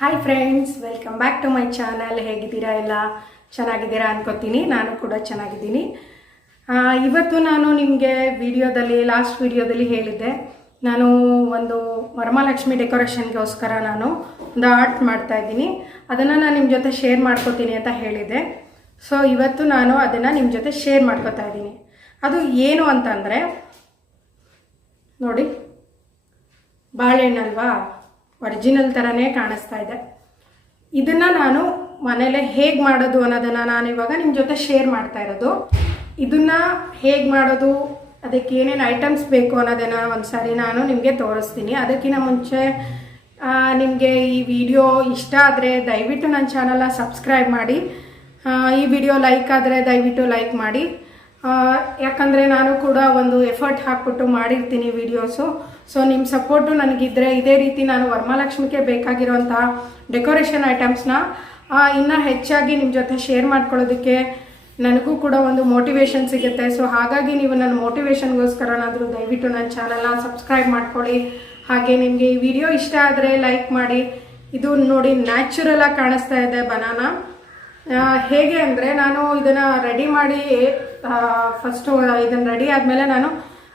Hi friends welcome back to my channel ಹೇಗಿದ್ದೀರಾ ಎಲ್ಲ? ಚೆನ್ನಾಗಿದ್ದೀರಾ ಅನ್ಕೋತೀನಿ. ನಾನು ಕೂಡ ಚೆನ್ನಾಗಿದ್ದೀನಿ. ಇವತ್ತು ನಾನು ನಿಮಗೆ ವಿಡಿಯೋದಲ್ಲಿ ಲಾಸ್ಟ್ ವಿಡಿಯೋದಲ್ಲಿ ಹೇಳಿದ್ದೆ. ನಾನು ಒಂದು ವರಮಹಾಲಕ್ಷ್ಮಿ ಡೆಕೋರೇಷನ್ಗೋಸ್ಕರ ನಾನು ಒಂದು ಆರ್ಟ್ ಮಾಡ್ತಾ ಇದ್ದೀನಿ. ಅದನ್ನು ನಾನು ನಿಮ್ಮ ಜೊತೆ ಶೇರ್ ಮಾಡ್ಕೋತೀನಿ ಅಂತ ಹೇಳಿದ್ದೆ. ಸೊ ಇವತ್ತು ನಾನು ಅದನ್ನು ನಿಮ್ಮ ಜೊತೆ ಶೇರ್ ಮಾಡ್ಕೋತಾ ಇದ್ದೀನಿ. ಅದು ಏನು ಅಂತಂದರೆ, ನೋಡಿ, ಬಾಳೆಹಣ್ಣಲ್ವಾ? ಒರಿಜಿನಲ್ ಥರನೇ ಕಾಣಿಸ್ತಾ ಇದೆ. ಇದನ್ನು ನಾನು ಮನೇಲೆ ಹೇಗೆ ಮಾಡೋದು ಅನ್ನೋದನ್ನು ನಾನು ಇವಾಗ ನಿಮ್ಮ ಜೊತೆ ಶೇರ್ ಮಾಡ್ತಾ ಇರೋದು. ಇದನ್ನು ಹೇಗೆ ಮಾಡೋದು, ಅದಕ್ಕೆ ಏನೇನು ಐಟಮ್ಸ್ ಬೇಕು ಅನ್ನೋದನ್ನು ಒಂದ್ಸಾರಿ ನಾನು ನಿಮಗೆ ತೋರಿಸ್ತೀನಿ. ಅದಕ್ಕಿಂತ ಮುಂಚೆ ನಿಮಗೆ ಈ ವಿಡಿಯೋ ಇಷ್ಟ ಆದರೆ ದಯವಿಟ್ಟು ನನ್ನ ಚಾನಲ್ನ ಸಬ್ಸ್ಕ್ರೈಬ್ ಮಾಡಿ. ಈ ವಿಡಿಯೋ ಲೈಕ್ ಆದರೆ ದಯವಿಟ್ಟು ಲೈಕ್ ಮಾಡಿ. ಯಾಕಂದರೆ ನಾನು ಕೂಡ ಒಂದು ಎಫರ್ಟ್ ಹಾಕ್ಬಿಟ್ಟು ಮಾಡಿರ್ತೀನಿ ವಿಡಿಯೋಸು ಸೊ ನಿಮ್ಮ ಸಪೋರ್ಟು ನನಗಿದ್ರೆ ಇದೇ ರೀತಿ ನಾನು ವರ್ಮಾಲಕ್ಷ್ಮಿಗೆ ಬೇಕಾಗಿರುವಂತಹ ಡೆಕೋರೇಷನ್ ಐಟಮ್ಸ್ನ ಇನ್ನೂ ಹೆಚ್ಚಾಗಿ ನಿಮ್ಮ ಜೊತೆ ಶೇರ್ ಮಾಡ್ಕೊಳ್ಳೋದಕ್ಕೆ ನನಗೂ ಕೂಡ ಒಂದು ಮೋಟಿವೇಶನ್ ಸಿಗುತ್ತೆ. ಸೊ ಹಾಗಾಗಿ ನೀವು ನನ್ನ ಮೋಟಿವೇಶನ್ಗೋಸ್ಕರನಾದರೂ ದಯವಿಟ್ಟು ನನ್ನ ಚಾನಲ್ನ ಸಬ್ಸ್ಕ್ರೈಬ್ ಮಾಡ್ಕೊಳ್ಳಿ. ಹಾಗೆ ನಿಮಗೆ ಈ ವಿಡಿಯೋ ಇಷ್ಟ ಆದರೆ ಲೈಕ್ ಮಾಡಿ. ಇದು ನೋಡಿ ನ್ಯಾಚುರಲ್ ಆಗಿ ಕಾಣಿಸ್ತಾ ಇದೆ ಬನಾನಾ ಹೇಗೆ ಅಂದರೆ ನಾನು ಇದನ್ನು ರೆಡಿ ಮಾಡಿ ಫಸ್ಟು ಇದನ್ನು ರೆಡಿ ಆದಮೇಲೆ ನಾನು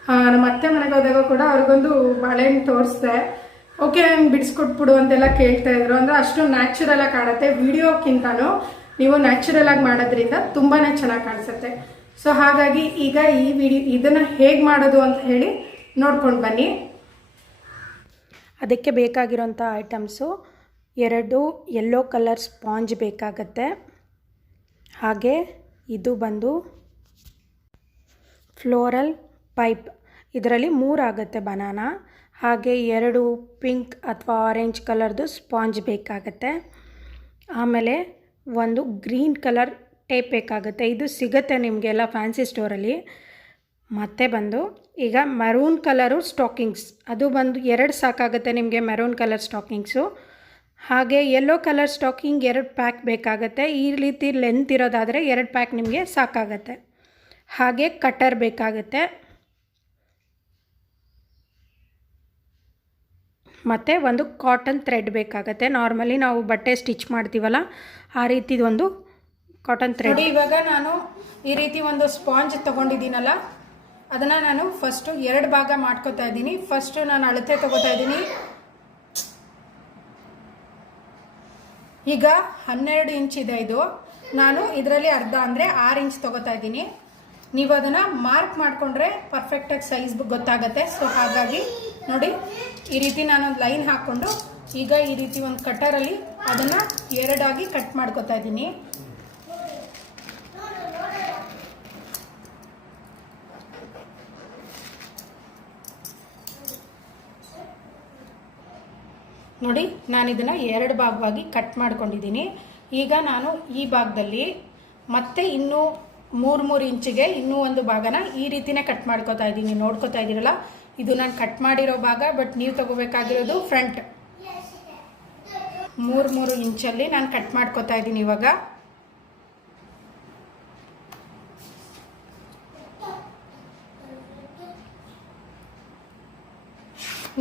ನಮ್ಮ ಅತ್ತೆ ಮನೆಗೆ ಹೋದಾಗ ಕೂಡ ಅವ್ರಿಗೊಂದು ಬಾಳೆಹಣ್ಣು ತೋರಿಸ್ದೆ. ಓಕೆ, ಹಂಗೆ ಬಿಡಿಸ್ಕೊಟ್ಬಿಡು ಅಂತೆಲ್ಲ ಕೇಳ್ತಾ ಇದ್ರು. ಅಂದರೆ ಅಷ್ಟು ನ್ಯಾಚುರಲ್ ಆಗಿ ಕಾಣುತ್ತೆ. ವಿಡಿಯೋಕ್ಕಿಂತನೂ ನೀವು ನ್ಯಾಚುರಲ್ ಆಗಿ ಮಾಡೋದ್ರಿಂದ ತುಂಬಾ ಚೆನ್ನಾಗಿ ಕಾಣಿಸುತ್ತೆ. ಸೊ ಹಾಗಾಗಿ ಈಗ ಈ ವಿಡಿಯೋ ಇದನ್ನು ಹೇಗೆ ಮಾಡೋದು ಅಂತ ಹೇಳಿ ನೋಡ್ಕೊಂಡು ಬನ್ನಿ. ಅದಕ್ಕೆ ಬೇಕಾಗಿರೋಂಥ ಐಟಮ್ಸು ಎರಡು ಯೆಲ್ಲೋ ಕಲರ್ ಸ್ಪಾಂಜ್ ಬೇಕಾಗತ್ತೆ. ಹಾಗೆ ಇದು ಬಂದು ಫ್ಲೋರಲ್ ಪೈಪ್. ಇದರಲ್ಲಿ ಮೂರಾಗುತ್ತೆ ಬನಾನಾ. ಹಾಗೆ ಎರಡು ಪಿಂಕ್ ಅಥವಾ ಆರೆಂಜ್ ಕಲರ್ದು ಸ್ಪಾಂಜ್ ಬೇಕಾಗತ್ತೆ. ಆಮೇಲೆ ಒಂದು ಗ್ರೀನ್ ಕಲರ್ ಟೇಪ್ ಬೇಕಾಗುತ್ತೆ. ಇದು ಸಿಗುತ್ತೆ ನಿಮಗೆಲ್ಲ ಫ್ಯಾನ್ಸಿ ಸ್ಟೋರಲ್ಲಿ. ಮತ್ತೆ ಬಂದು ಈಗ ಮೆರೂನ್ ಕಲರು ಸ್ಟಾಕಿಂಗ್ಸ್. ಅದು ಬಂದು ಎರಡು ಸಾಕಾಗುತ್ತೆ ನಿಮಗೆ ಮೆರೂನ್ ಕಲರ್ ಸ್ಟಾಕಿಂಗ್ಸು. ಹಾಗೆ ಯೆಲ್ಲೋ ಕಲರ್ ಸ್ಟಾಕಿಂಗ್ ಎರಡು ಪ್ಯಾಕ್ ಬೇಕಾಗುತ್ತೆ. ಈ ರೀತಿ ಲೆಂತ್ ಇರೋದಾದರೆ ಎರಡು ಪ್ಯಾಕ್ ನಿಮಗೆ ಸಾಕಾಗತ್ತೆ. ಹಾಗೆ ಕಟರ್ ಬೇಕಾಗುತ್ತೆ. ಮತ್ತು ಒಂದು ಕಾಟನ್ ಥ್ರೆಡ್ ಬೇಕಾಗತ್ತೆ. ನಾರ್ಮಲಿ ನಾವು ಬಟ್ಟೆ ಸ್ಟಿಚ್ ಮಾಡ್ತೀವಲ್ಲ, ಆ ರೀತಿದು ಒಂದು ಕಾಟನ್ ಥ್ರೆಡ್ ಇವಾಗ ನಾನು ಈ ರೀತಿ ಒಂದು ಸ್ಪಾಂಜ್ ತಗೊಂಡಿದ್ದೀನಲ್ಲ, ಅದನ್ನು ನಾನು ಫಸ್ಟು ಎರಡು ಭಾಗ ಮಾಡ್ಕೋತಾ ಇದ್ದೀನಿ. ಫಸ್ಟು ನಾನು ಅಳತೆ ತಗೋತಾ ಇದ್ದೀನಿ. ಈಗ ಹನ್ನೆರಡು ಇಂಚ್ ಇದೆ ಇದು. ನಾನು ಇದರಲ್ಲಿ ಅರ್ಧ ಅಂದರೆ ಆರು ಇಂಚ್ ತೊಗೋತಾ ಇದ್ದೀನಿ. ನೀವು ಅದನ್ನು ಮಾರ್ಕ್ ಮಾಡಿಕೊಂಡ್ರೆ ಪರ್ಫೆಕ್ಟಾಗಿ ಸೈಜ್ ಗೊತ್ತಾಗತ್ತೆ. ಸೊ ಹಾಗಾಗಿ ನೋಡಿ, ಈ ರೀತಿ ನಾನೊಂದು ಲೈನ್ ಹಾಕ್ಕೊಂಡು ಈಗ ಈ ರೀತಿ ಒಂದು ಕಟ್ಟರಲ್ಲಿ ಅದನ್ನು ಎರಡಾಗಿ ಕಟ್ ಮಾಡ್ಕೊತಾ ಇದ್ದೀನಿ. ನೋಡಿ, ನಾನು ಇದನ್ನು ಎರಡು ಭಾಗವಾಗಿ ಕಟ್ ಮಾಡ್ಕೊಂಡಿದ್ದೀನಿ. ಈಗ ನಾನು ಈ ಭಾಗದಲ್ಲಿ ಮತ್ತೆ ಇನ್ನೂ ಮೂರು ಮೂರು ಇಂಚಿಗೆ ಇನ್ನೂ ಒಂದು ಭಾಗನ ಈ ರೀತಿನೇ ಕಟ್ ಮಾಡ್ಕೋತಾ ಇದ್ದೀನಿ. ನೋಡ್ಕೋತಾ ಇದ್ದೀರಲ್ಲ? ಇದು ನಾನು ಕಟ್ ಮಾಡಿರೋ ಭಾಗ ಬಟ್ ನೀವು ತಗೋಬೇಕಾಗಿರೋದು ಫ್ರಂಟ್ ಮೂರು ಮೂರು ಇಂಚಲ್ಲಿ ನಾನು ಕಟ್ ಮಾಡ್ಕೋತಾ ಇದ್ದೀನಿ ಇವಾಗ.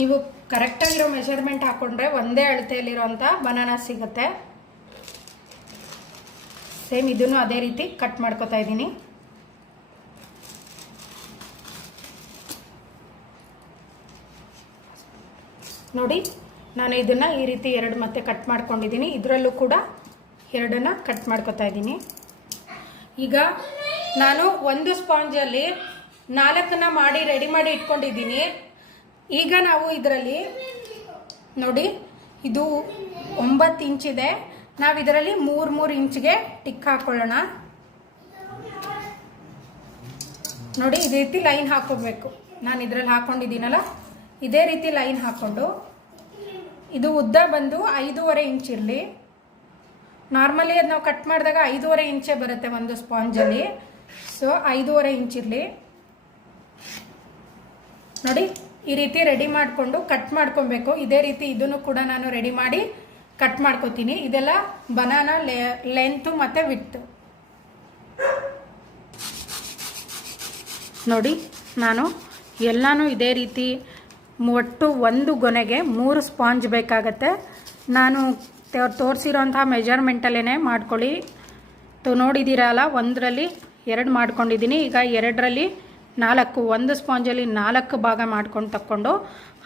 ನೀವು ಕರೆಕ್ಟಾಗಿರೋ ಮೆಷರ್ಮೆಂಟ್ ಹಾಕೊಂಡ್ರೆ ಒಂದೇ ಅಳತೆಯಲ್ಲಿರೋಂಥ ಬನಾನಾ ಸಿಗುತ್ತೆ. ಸೇಮ್ ಇದನ್ನು ಅದೇ ರೀತಿ ಕಟ್ ಮಾಡ್ಕೊತಾ ಇದ್ದೀನಿ. ನೋಡಿ, ನಾನು ಇದನ್ನು ಈ ರೀತಿ ಎರಡು ಮತ್ತೆ ಕಟ್ ಮಾಡ್ಕೊಂಡಿದ್ದೀನಿ. ಇದರಲ್ಲೂ ಕೂಡ ಎರಡನ್ನ ಕಟ್ ಮಾಡ್ಕೊತಾ ಇದ್ದೀನಿ. ಈಗ ನಾನು ಒಂದು ಸ್ಪಾಂಜಲ್ಲಿ ನಾಲ್ಕನ್ನ ಮಾಡಿ ರೆಡಿ ಮಾಡಿ ಇಟ್ಕೊಂಡಿದ್ದೀನಿ. ಈಗ ನಾವು ಇದರಲ್ಲಿ ನೋಡಿ, ಇದು ಒಂಬತ್ತು ಇಂಚಿದೆ ನಾವು ಇದರಲ್ಲಿ ಮೂರು ಮೂರು ಇಂಚ್ಗೆ ಟಿಕ್ ಹಾಕೊಳ್ಳೋಣ. ನೋಡಿ, ಇದೇ ರೀತಿ ಲೈನ್ ಹಾಕೋಬೇಕು. ನಾನು ಇದರಲ್ಲಿ ಹಾಕೊಂಡಿದ್ದೀನಲ್ಲ? ಇದೇ ರೀತಿ ಲೈನ್ ಹಾಕ್ಕೊಂಡು ಇದು ಉದ್ದ ಬಂದು ಐದೂವರೆ ಇಂಚ್ ಇರಲಿ. ನಾರ್ಮಲಿ ಅದು ನಾವು ಕಟ್ ಮಾಡಿದಾಗ ಐದೂವರೆ ಇಂಚೇ ಬರುತ್ತೆ ಒಂದು ಸ್ಪಾಂಜಲ್ಲಿ ಸೊ ಐದೂವರೆ ಇಂಚ್ ಇರಲಿ. ನೋಡಿ, ಈ ರೀತಿ ರೆಡಿ ಮಾಡಿಕೊಂಡು ಕಟ್ ಮಾಡ್ಕೊಬೇಕು. ಇದೇ ರೀತಿ ಇದನ್ನು ಕೂಡ ನಾನು ರೆಡಿ ಮಾಡಿ ಕಟ್ ಮಾಡ್ಕೋತೀನಿ. ಇದೆಲ್ಲ ಬನಾನಾ ಲೆಂತು ಮತ್ತು ವಿತ್ ನೋಡಿ, ನಾನು ಎಲ್ಲನೂ ಇದೇ ರೀತಿ ಒಟ್ಟು ಒಂದು ಗೊನೆಗೆ ಮೂರು ಸ್ಪಾಂಜ್ ಬೇಕಾಗತ್ತೆ. ನಾನು ತೋರಿಸಿರೋಂಥ ಮೆಜರ್ಮೆಂಟಲ್ಲೇ ಮಾಡ್ಕೊಳ್ಳಿ. ತು, ನೋಡಿದ್ದೀರಲ್ಲ, ಒಂದರಲ್ಲಿ ಎರಡು ಮಾಡ್ಕೊಂಡಿದ್ದೀನಿ. ಈಗ ಎರಡರಲ್ಲಿ ನಾಲ್ಕು, ಒಂದು ಸ್ಪಾಂಜಲ್ಲಿ ನಾಲ್ಕು ಭಾಗ ಮಾಡ್ಕೊಂಡು ತಕ್ಕೊಂಡು,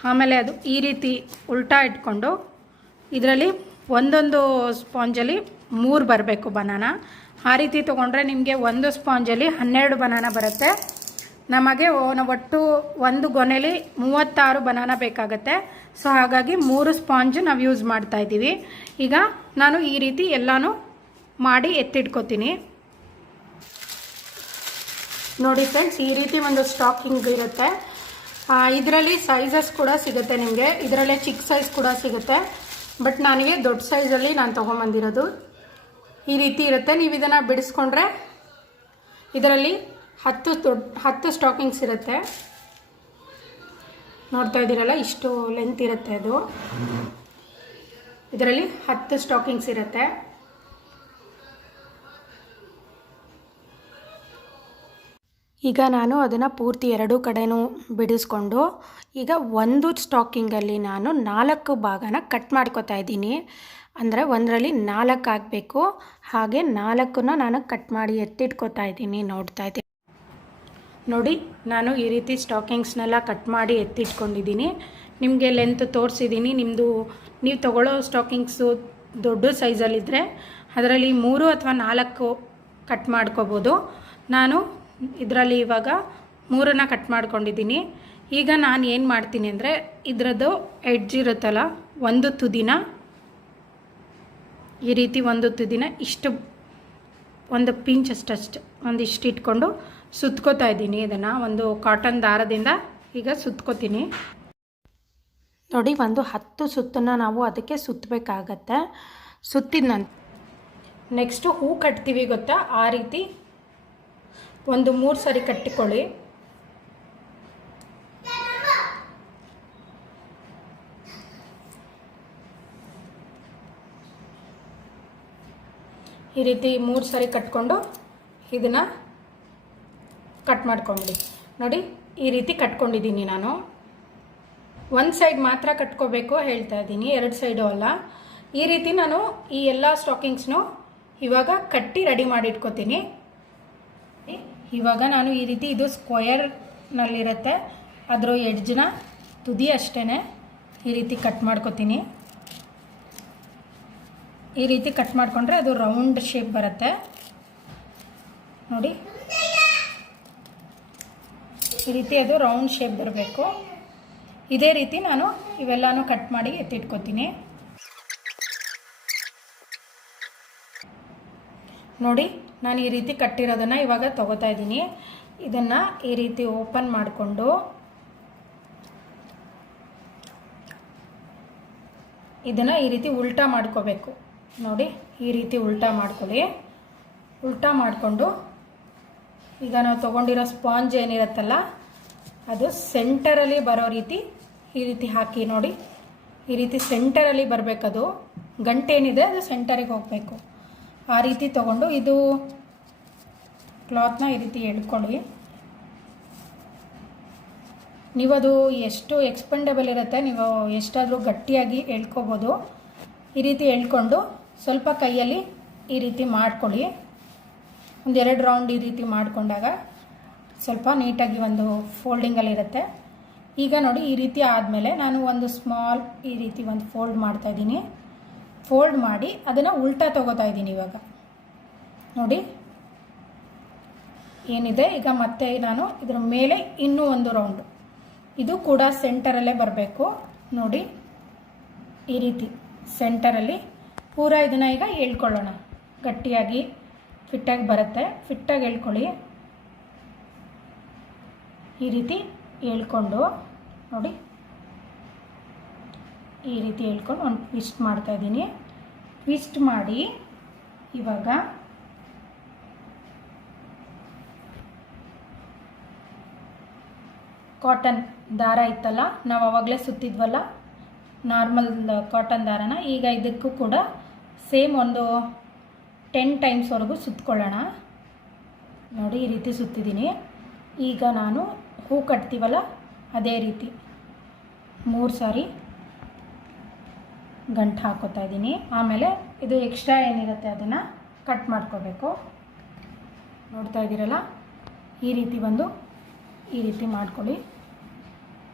ಆಮೇಲೆ ಅದು ಈ ರೀತಿ ಉಲ್ಟಾ ಇಟ್ಕೊಂಡು ಇದರಲ್ಲಿ ಒಂದೊಂದು ಸ್ಪಾಂಜಲ್ಲಿ ಮೂರು ಬರಬೇಕು ಬನಾನ. ಆ ರೀತಿ ತೊಗೊಂಡ್ರೆ ನಿಮಗೆ ಒಂದು ಸ್ಪಾಂಜಲ್ಲಿ ಹನ್ನೆರಡು ಬನಾನ ಬರುತ್ತೆ. ನಮಗೆ ಒಟ್ಟು ಒಂದು ಗೊನೆಲಿ ಮೂವತ್ತಾರು ಬನಾನ ಬೇಕಾಗತ್ತೆ. ಸೊ, ಹಾಗಾಗಿ ಮೂರು ಸ್ಪಾಂಜ್ ನಾವು ಯೂಸ್ ಮಾಡ್ತಾ ಇದ್ದೀವಿ. ಈಗ ನಾನು ಈ ರೀತಿ ಎಲ್ಲನೂ ಮಾಡಿ ಎತ್ತಿಟ್ಕೋತೀನಿ. ನೋಡಿ ಫ್ರೆಂಡ್ಸ್, ಈ ರೀತಿ ಒಂದು ಸ್ಟಾಕಿಂಗ್ ಇರುತ್ತೆ. ಇದರಲ್ಲಿ ಸೈಜಸ್ ಕೂಡ ಸಿಗುತ್ತೆ ನಿಮಗೆ. ಇದರಲ್ಲೇ ಚಿಕ್ಕ ಸೈಜ್ ಕೂಡ ಸಿಗುತ್ತೆ. ಬಟ್ ನನಗೆ ದೊಡ್ಡ ಸೈಜಲ್ಲಿ ನಾನು ತೊಗೊಂಬಂದಿರೋದು. ಈ ರೀತಿ ಇರುತ್ತೆ. ನೀವು ಇದನ್ನು ಬಿಡಿಸ್ಕೊಂಡ್ರೆ ಇದರಲ್ಲಿ ಹತ್ತು ದೊಡ್ಡ ಹತ್ತು ಸ್ಟಾಕಿಂಗ್ಸ್ ಇರುತ್ತೆ. ನೋಡ್ತಾ ಇದ್ದೀರಲ್ಲ, ಇಷ್ಟು ಲೆಂತ್ ಇರುತ್ತೆ ಅದು. ಇದರಲ್ಲಿ ಹತ್ತು ಸ್ಟಾಕಿಂಗ್ಸ್ ಇರುತ್ತೆ. ಈಗ ನಾನು ಅದನ್ನು ಪೂರ್ತಿ ಎರಡೂ ಕಡೆನೂ ಬಿಡಿಸ್ಕೊಂಡು ಈಗ ಒಂದು ಸ್ಟಾಕಿಂಗಲ್ಲಿ ನಾನು ನಾಲ್ಕು ಭಾಗನ ಕಟ್ ಮಾಡ್ಕೊತಾ ಇದ್ದೀನಿ. ಅಂದರೆ ಒಂದರಲ್ಲಿ ನಾಲ್ಕು ಹಾಕಬೇಕು ಹಾಗೆ ನಾಲ್ಕನ್ನ ನಾನು ಕಟ್ ಮಾಡಿ ಎತ್ತಿಟ್ಕೊತಾ ಇದ್ದೀನಿ ನೋಡ್ತಾ ಇದ್ದೀನಿ. ನೋಡಿ, ನಾನು ಈ ರೀತಿ ಸ್ಟಾಕಿಂಗ್ಸ್ನೆಲ್ಲ ಕಟ್ ಮಾಡಿ ಎತ್ತಿಟ್ಕೊಂಡಿದ್ದೀನಿ. ನಿಮಗೆ ಲೆಂತ್ ತೋರಿಸಿದ್ದೀನಿ. ನಿಮ್ಮದು ನೀವು ತಗೊಳ್ಳೋ ಸ್ಟಾಕಿಂಗ್ಸು ದೊಡ್ಡ ಸೈಜಲ್ಲಿದ್ದರೆ ಅದರಲ್ಲಿ ಮೂರು ಅಥವಾ ನಾಲ್ಕು ಕಟ್ ಮಾಡ್ಕೋಬೋದು. ನಾನು ಇದರಲ್ಲಿ ಇವಾಗ ಮೂರನ್ನು ಕಟ್ ಮಾಡ್ಕೊಂಡಿದ್ದೀನಿ. ಈಗ ನಾನು ಏನು ಮಾಡ್ತೀನಿ ಅಂದರೆ ಇದರದ್ದು ಎಡ್ಜ್ ಇರುತ್ತಲ್ಲ, ಒಂದು ತುದಿನ ಈ ರೀತಿ ಒಂದು ತುದಿನ ಇಷ್ಟು, ಒಂದು ಪಿಂಚ್ ಅಷ್ಟಷ್ಟು ಒಂದಿಷ್ಟು ಇಟ್ಕೊಂಡು ಸುತ್ಕೋತಾ ಇದ್ದೀನಿ. ಇದನ್ನು ಒಂದು ಕಾಟನ್ ದಾರದಿಂದ ಈಗ ಸುತ್ಕೋತೀನಿ. ನೋಡಿ, ಒಂದು ಹತ್ತು ಸುತ್ತನ್ನು ನಾವು ಅದಕ್ಕೆ ಸುತ್ತಬೇಕಾಗತ್ತೆ ಸುತ್ತಿದ ನಂತರ ನೆಕ್ಸ್ಟು ಹೂ ಕಟ್ತೀವಿ ಗೊತ್ತಾ? ಆ ರೀತಿ ಒಂದು ಮೂರು ಸಾರಿ ಕಟ್ಟಿಕೊಳ್ಳಿ. ಈ ರೀತಿ ಮೂರು ಸಾರಿ ಕಟ್ಕೊಂಡು ಇದನ್ನು ಕಟ್ ಮಾಡ್ಕೊಂಬಿಡಿ. ನೋಡಿ, ಈ ರೀತಿ ಕಟ್ಕೊಂಡಿದ್ದೀನಿ ನಾನು. ಒಂದು ಸೈಡ್ ಮಾತ್ರ ಕಟ್ಕೋಬೇಕು ಹೇಳ್ತಾ ಇದ್ದೀನಿ, ಎರಡು ಸೈಡು ಅಲ್ಲ. ಈ ರೀತಿ ನಾನು ಈ ಎಲ್ಲ ಸ್ಟಾಕಿಂಗ್ಸ್ನು ಇವಾಗ ಕಟ್ಟಿ ರೆಡಿ ಮಾಡಿ ಇಟ್ಕೋತೀನಿ. ಇವಾಗ ನಾನು ಈ ರೀತಿ ಇದು ಸ್ಕ್ವಯರ್ನಲ್ಲಿರುತ್ತೆ ಅದರ ಎಡ್ಜ್ನ ತುದಿ ಅಷ್ಟೇ ಈ ರೀತಿ ಕಟ್ ಮಾಡ್ಕೋತೀನಿ. ಈ ರೀತಿ ಕಟ್ ಮಾಡಿಕೊಂಡ್ರೆ ಅದು ರೌಂಡ್ ಶೇಪ್ ಬರುತ್ತೆ. ನೋಡಿ. ಈ ರೀತಿ ಅದು ರೌಂಡ್ ಶೇಪ್ ಬರಬೇಕು. ಇದೇ ರೀತಿ ನಾನು ಇವೆಲ್ಲನೂ ಕಟ್ ಮಾಡಿ ಎತ್ತಿಟ್ಕೋತೀನಿ. ನೋಡಿ, ನಾನು ಈ ರೀತಿ ಕಟ್ಟಿರೋದನ್ನು ಇವಾಗ ತಗೋತಾ ಇದ್ದೀನಿ. ಇದನ್ನು ಈ ರೀತಿ ಓಪನ್ ಮಾಡಿಕೊಂಡು ಇದನ್ನು ಈ ರೀತಿ ಉಲ್ಟಾ ಮಾಡ್ಕೋಬೇಕು. ನೋಡಿ, ಈ ರೀತಿ ಉಲ್ಟಾ ಮಾಡ್ಕೊಳ್ಳಿ. ಉಲ್ಟಾ ಮಾಡಿಕೊಂಡು ಈಗ ನಾವು ತೊಗೊಂಡಿರೋ ಸ್ಪಾಂಜ್ ಏನಿರುತ್ತಲ್ಲ, ಅದು ಸೆಂಟರಲ್ಲಿ ಬರೋ ರೀತಿ ಈ ರೀತಿ ಹಾಕಿ ನೋಡಿ. ಈ ರೀತಿ ಸೆಂಟರಲ್ಲಿ ಬರಬೇಕದು. ಏನಿದೆ ಅದು ಸೆಂಟರಿಗೆ ಹೋಗಬೇಕು. ಆ ರೀತಿ ತೊಗೊಂಡು ಇದು ಕ್ಲಾತ್ನ ಈ ರೀತಿ ಎಳ್ಕೊಳ್ಳಿ. ನೀವು ಅದು ಎಷ್ಟು ಎಕ್ಸ್ಪೆಂಡೆಬಲ್ ಇರುತ್ತೆ, ನೀವು ಎಷ್ಟಾದರೂ ಗಟ್ಟಿಯಾಗಿ ಎಳ್ಕೊಬೋದು. ಈ ರೀತಿ ಎಳ್ಕೊಂಡು ಸ್ವಲ್ಪ ಕೈಯಲ್ಲಿ ಈ ರೀತಿ ಮಾಡ್ಕೊಳ್ಳಿ. ಒಂದೆರಡು ರೌಂಡ್ ಈ ರೀತಿ ಮಾಡಿಕೊಂಡಾಗ ಸ್ವಲ್ಪ ನೀಟಾಗಿ ಒಂದು ಫೋಲ್ಡಿಂಗಲ್ಲಿರುತ್ತೆ ಈಗ ನೋಡಿ ಈ ರೀತಿ ಆದಮೇಲೆ ನಾನು ಒಂದು ಸ್ಮಾಲ್ ಈ ರೀತಿ ಒಂದು ಫೋಲ್ಡ್ ಮಾಡ್ತಾ ಇದ್ದೀನಿ. ಫೋಲ್ಡ್ ಮಾಡಿ ಅದನ್ನು ಉಲ್ಟಾ ತೊಗೋತಾ ಇದ್ದೀನಿ ಇವಾಗ. ನೋಡಿ. ಏನಿದೆ? ಈಗ ಮತ್ತೆ ನಾನು ಇದರ ಮೇಲೆ ಇನ್ನೂ ಒಂದು ರೌಂಡ್ ಇದು ಕೂಡ ಸೆಂಟರಲ್ಲೇ ಬರಬೇಕು. ನೋಡಿ. ಈ ರೀತಿ ಸೆಂಟರಲ್ಲಿ ಪೂರ ಇದನ್ನು ಈಗ ಹೇಳ್ಕೊಳ್ಳೋಣ. ಗಟ್ಟಿಯಾಗಿ ಫಿಟ್ಟಾಗಿ ಬರುತ್ತೆ. ಫಿಟ್ಟಾಗಿ ಹೇಳ್ಕೊಳ್ಳಿ. ಈ ರೀತಿ ಹೇಳ್ಕೊಂಡು ನೋಡಿ. ಈ ರೀತಿ ಹೇಳ್ಕೊಂಡು ಒಂದು ಟ್ವಿಸ್ಟ್ ಮಾಡ್ತಾ ಇದ್ದೀನಿ. ಟ್ವಿಸ್ಟ್ ಮಾಡಿ ಇವಾಗ ಕಾಟನ್ ದಾರ ಇತ್ತಲ್ಲ, ನಾವು ಆವಾಗಲೇ ಸುತ್ತಿದ್ವಲ್ಲ ನಾರ್ಮಲ್ ಕಾಟನ್ ದಾರನ, ಈಗ ಇದಕ್ಕೂ ಕೂಡ ಸೇಮ್ ಒಂದು ಟೆನ್ ಟೈಮ್ಸ್ವರೆಗೂ ಸುತ್ತಕೊಳ್ಳೋಣ ನೋಡಿ, ಈ ರೀತಿ ಸುತ್ತಿದ್ದೀನಿ. ಈಗ ನಾನು ಹೂ ಕಟ್ತೀವಲ್ಲ, ಅದೇ ರೀತಿ, ಮೂರು ಸಾರಿ. ಗಂಟು ಹಾಕೋತಾ ಇದ್ದೀನಿ. ಆಮೇಲೆ ಇದು ಎಕ್ಸ್ಟ್ರಾ ಏನಿರುತ್ತೆ ಅದನ್ನು ಕಟ್ ಮಾಡ್ಕೋಬೇಕು. ನೋಡ್ತಾ ಇದ್ದೀರಲ್ಲ? ಈ ರೀತಿ ಬಂದು ಈ ರೀತಿ ಮಾಡ್ಕೊಳ್ಳಿ.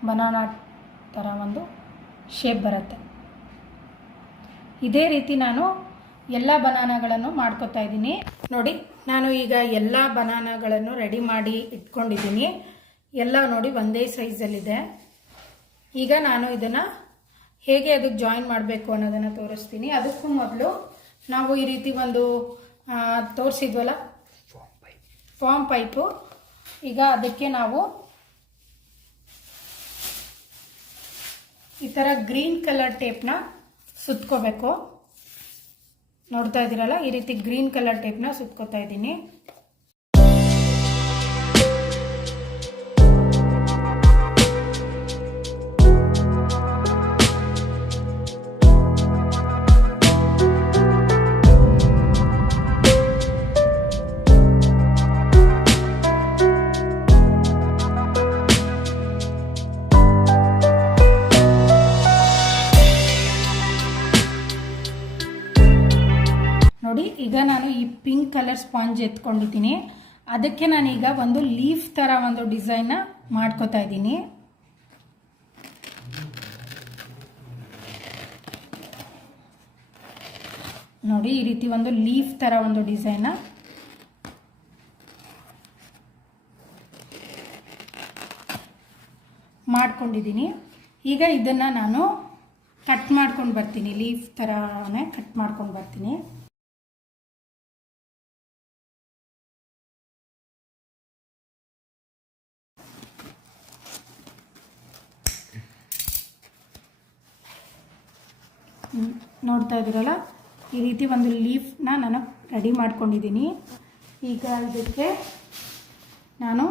ಬನಾನಾ ಥರ ಒಂದು ಶೇಪ್ ಬರುತ್ತೆ. ಇದೇ ರೀತಿ ನಾನು ಎಲ್ಲ ಬನಾನಾಗಳನ್ನು ಮಾಡ್ಕೋತಾ ಇದ್ದೀನಿ. ನೋಡಿ, ನಾನು ಈಗ ಎಲ್ಲ ಬನಾನಾಗಳನ್ನು ರೆಡಿ ಮಾಡಿ ಇಟ್ಕೊಂಡಿದ್ದೀನಿ. ಎಲ್ಲ ನೋಡಿ ಒಂದೇ ಸೈಜಲ್ಲಿದೆ ಈಗ ನಾನು ಇದನ್ನು ಹೇಗೆ ಅದಕ್ಕೆ ಜಾಯಿನ್ ಮಾಡಬೇಕು ಅನ್ನೋದನ್ನು ತೋರಿಸ್ತೀನಿ. ಅದಕ್ಕೂ ಮೊದಲು ನಾವು ಈ ರೀತಿ ಒಂದು ತೋರಿಸಿದ್ವಲ್ಲ? ಫಾರ್ಮ್ ಪೈಪು ಈಗ ಅದಕ್ಕೆ ನಾವು ಈ ಥರ ಗ್ರೀನ್ ಕಲರ್ ಟೇಪ್ನ ಸುತ್ಕೋಬೇಕು. ನೋಡ್ತಾ ಇದ್ದೀರಲ್ಲ? ಈ ರೀತಿ ಗ್ರೀನ್ ಕಲರ್ ಟೇಪ್ನ ಸುತ್ಕೋತಾ ಇದ್ದೀನಿ. ಈಗ ನಾನು ಈ ಪಿಂಕ್ ಕಲರ್ ಸ್ಪಾಂಜ್ ಎತ್ಕೊಂಡಿದ್ದೀನಿ. ಅದಕ್ಕೆ ನಾನೀಗ ಒಂದು ಲೀಫ್ ಥರ ಒಂದು ಡಿಸೈನ್ನ ಮಾಡ್ಕೋತಾ ಇದ್ದೀನಿ. ನೋಡಿ, ಈ ರೀತಿ ಒಂದು ಲೀಫ್ ಥರ ಒಂದು ಡಿಸೈನ ಮಾಡ್ಕೊಂಡಿದ್ದೀನಿ. ಈಗ ಇದನ್ನು ನಾನು ಕಟ್ ಮಾಡ್ಕೊಂಡು ಬರ್ತೀನಿ. ಲೀಫ್ ಥರನೇ ಕಟ್ ಮಾಡ್ಕೊಂಡು ಬರ್ತೀನಿ. ನೋಡ್ತಾ ಇದ್ದೀರಲ್ಲ? ಈ ರೀತಿ ಒಂದು ಲೀಫ್ನ ನಾನು ರೆಡಿ ಮಾಡ್ಕೊಂಡಿದ್ದೀನಿ. ಈಗ ಇದಕ್ಕೆ ನಾನು